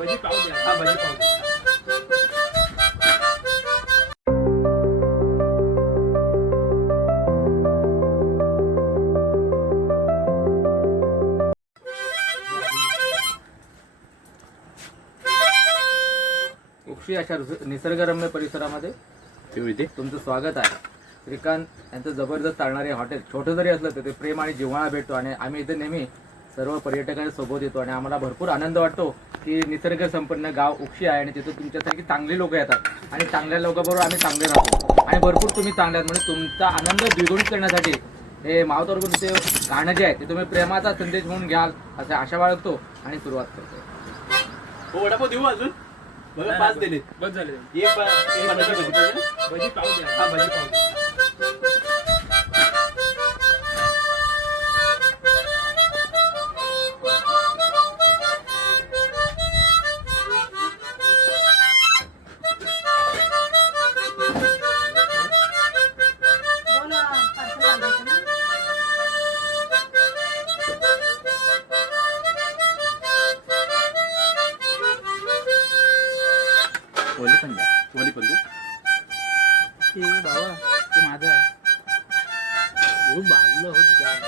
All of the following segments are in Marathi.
भजी पाव द्या. हा भजी पाव द्या. उक्षी अशा निसर्गरम्य परिसरामध्ये तुमचं स्वागत आहे. श्रीकांत यांचं जबरदस्त चालणारे हॉटेल छोटं जरी असलं तर ते प्रेम आणि जिव्हाळा भेटतो आणि आम्ही इथे नेहमी सर्व पर्यटकांच्या सोबत येतो आणि आम्हाला भरपूर आनंद वाटतो की निसर्ग संपन्न गाव उक्षी आहे आणि तिथं तुमच्यासारखी चांगली लोक येतात आणि चांगल्या लोकांबरोबर आम्ही चांगले राहतो आणि भरपूर तुम्ही चांगले आहात म्हणजे तुमचा आनंद द्विगुणित करण्यासाठी हे मावतवरून ते गाणं जे आहे ते तुम्ही प्रेमाचा संदेश म्हणून घ्याल असं आशा बाळगतो आणि सुरुवात करतो. हो वडापाव देऊ अजून बघा 5 दिले बस झाले. एक बनाची भजी पाहिजे. भजी पाव द्या. हा भजी पाव द्या. ओली पण द्या. वली पण देऊ. ते बाबा ते माझं आहे. खूप भाजलं हो तुझ्या.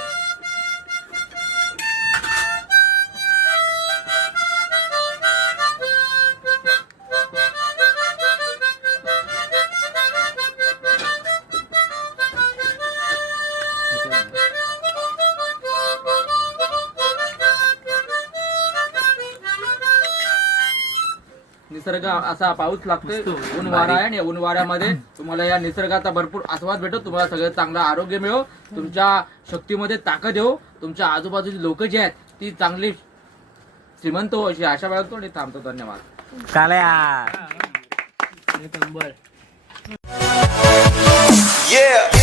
निसर्ग असा पाऊस लागतोय, ऊन वारा आहे आणि ऊन वाऱ्यामध्ये तुम्हाला या निसर्गाचा भरपूर आस्वाद भेटो. तुम्हाला सगळं चांगलं आरोग्य मिळो, तुमच्या शक्तीमध्ये ताकद येऊ, तुमच्या आजूबाजूची लोक जी आहेत ती चांगली श्रीमंत हो अशी आशा बाळगतो आणि थांबतो. धन्यवाद. Yeah.